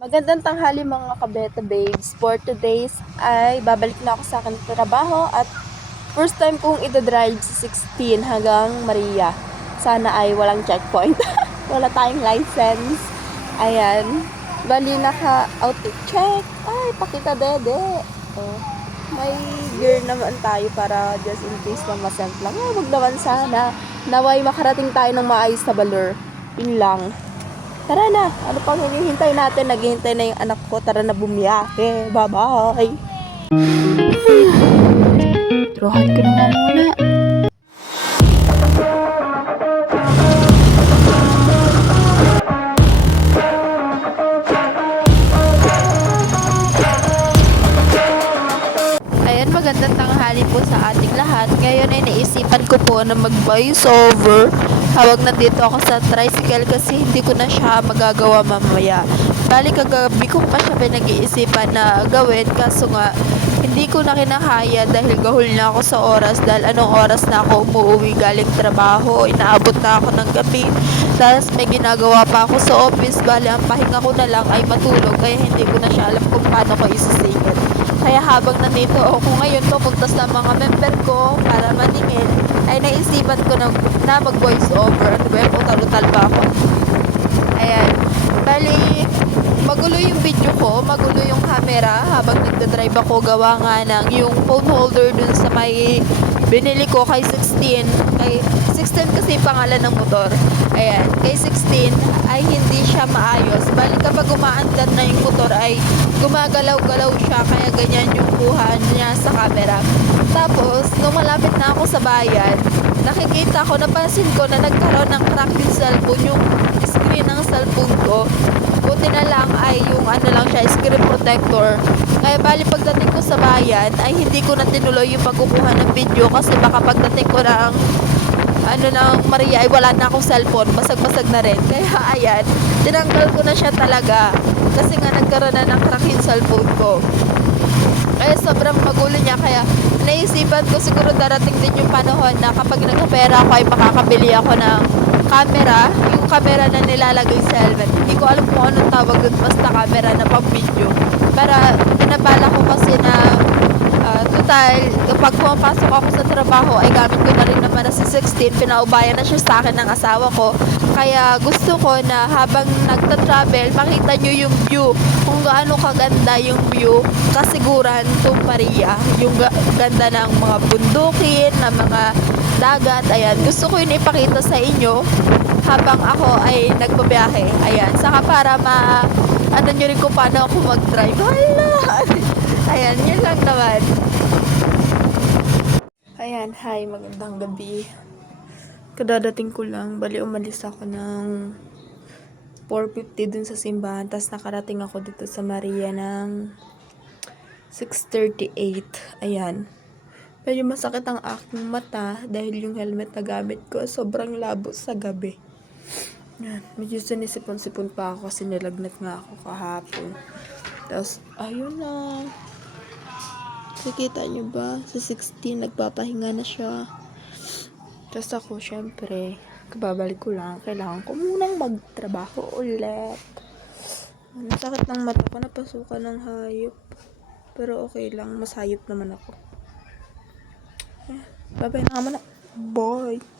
Magandang tanghali mga kabeta babes. For today's ay babalik na ako sa akin trabaho at first time kong ida-drive sa 16 hanggang Maria. Sana ay walang checkpoint. Wala tayong license. Ayan. Bali naka-auto check. Ay, pakita dede. Oh. May gear naman tayo para just in case na masent lang. Oh, wag naman sana. Naway makarating tayo ng maayos sa Baler. Yun lang. Tara na, ano pang hinihintay natin? Naghihintay na yung anak ko. Tara na bumiyahe. Bye-bye. Turuhan ko na nga muna. Ayan, magandang tanghali po sa ating lahat. Ngayon ay naisipan ko po na mag-voice over habang nandito ako sa tricycle kasi hindi ko na siya magagawa mamaya. Bali kagabi ko pa siya pinag-iisipan na gawin kaso nga hindi ko na kinakaya dahil gahol na ako sa oras dahil anong oras na ako umuwi galing trabaho, inaabot na ako ng gabi. Tapos may ginagawa pa ako sa office, bali ang pahinga ko na lang ay matulog kaya hindi ko na siya alam kung paano ko isisingit. Kaya habang nandito ako ngayon pupunta sa mga member ko para maningin, ay naisipan ko na mag-voice over. Ano ba yung putal-utal pa ako? Ayan. Bali, magulo yung video ko, magulo yung camera habang nagdadrive ako gawa nga ng yung phone holder dun sa may binili ko kay 16. Kay 16 kasi yung pangalan ng motor. Ayan. Kay 16 ay hindi siya maayos. Bali kapag umaandar na yung motor ay gumagalaw-galaw siya kaya ganyan yung kuha niya sa camera. Tapos, nung malapit na ako sa bayan, nakikita ko, napansin ko na nagkaroon ng crack yung cellphone, yung screen ng cellphone ko. Buti na lang ay yung ano lang siya, screen protector. Kaya bali pagdating ko sa bayan, ay hindi ko na tinuloy yung pagkukuha ng video kasi baka pagdating ko ng Maria ay wala na akong cellphone, basag-basag na rin. Kaya ayan, tinanggal ko na siya talaga kasi nga nagkaroon na ng crack yung cellphone ko. Kaya sobrang magulo niya, kaya naisipan ko siguro darating din yung panahon na kapag nagkapera ako ay makakabili ako ng camera, yung camera na nilalagay sa helmet. Hindi ko alam kung anong tawag dun, basta camera na pang video. Para pinabala ko kasi na total, kapag pumapasok ako sa trabaho ay gamit ko na rin naman na si 16, pinaubayan na siya sa akin ng asawa ko. Kaya gusto ko na habang nagta-travel, makita nyo yung view, kung gaano kaganda yung view, kasiguran itong Maria, yung ganda ng mga bundukin, ng mga dagat, ayan. Gusto ko yun ipakita sa inyo habang ako ay nagbabiyahe, ayan. Saka para ano nyo rin kung paano ako mag-drive. Hala! Ayan, yun lang naman. Ayan, hi, magandang gabi. Kadadating ko lang, bali umalis ako ng 4:50 dun sa simbahan, tapos nakarating ako dito sa Maria ng 6:38. Ayan. Medyo masakit ang aking mata dahil yung helmet na gamit ko sobrang labo sa gabi. Ayan. Medyo sinisipon-sipon pa ako kasi nilagnat nga ako kahapon. Tapos, ayun na. Nakikita nyo ba? Sa 16, nagpapahinga na siya. Tapos ako, syempre, kababalik ko lang. Kailangan ko munang magtrabaho ulit. Ang sakit ng mata ko, napasukan ng hayop. Pero okay lang, mas hayop naman ako. Bye-bye na muna. Bye!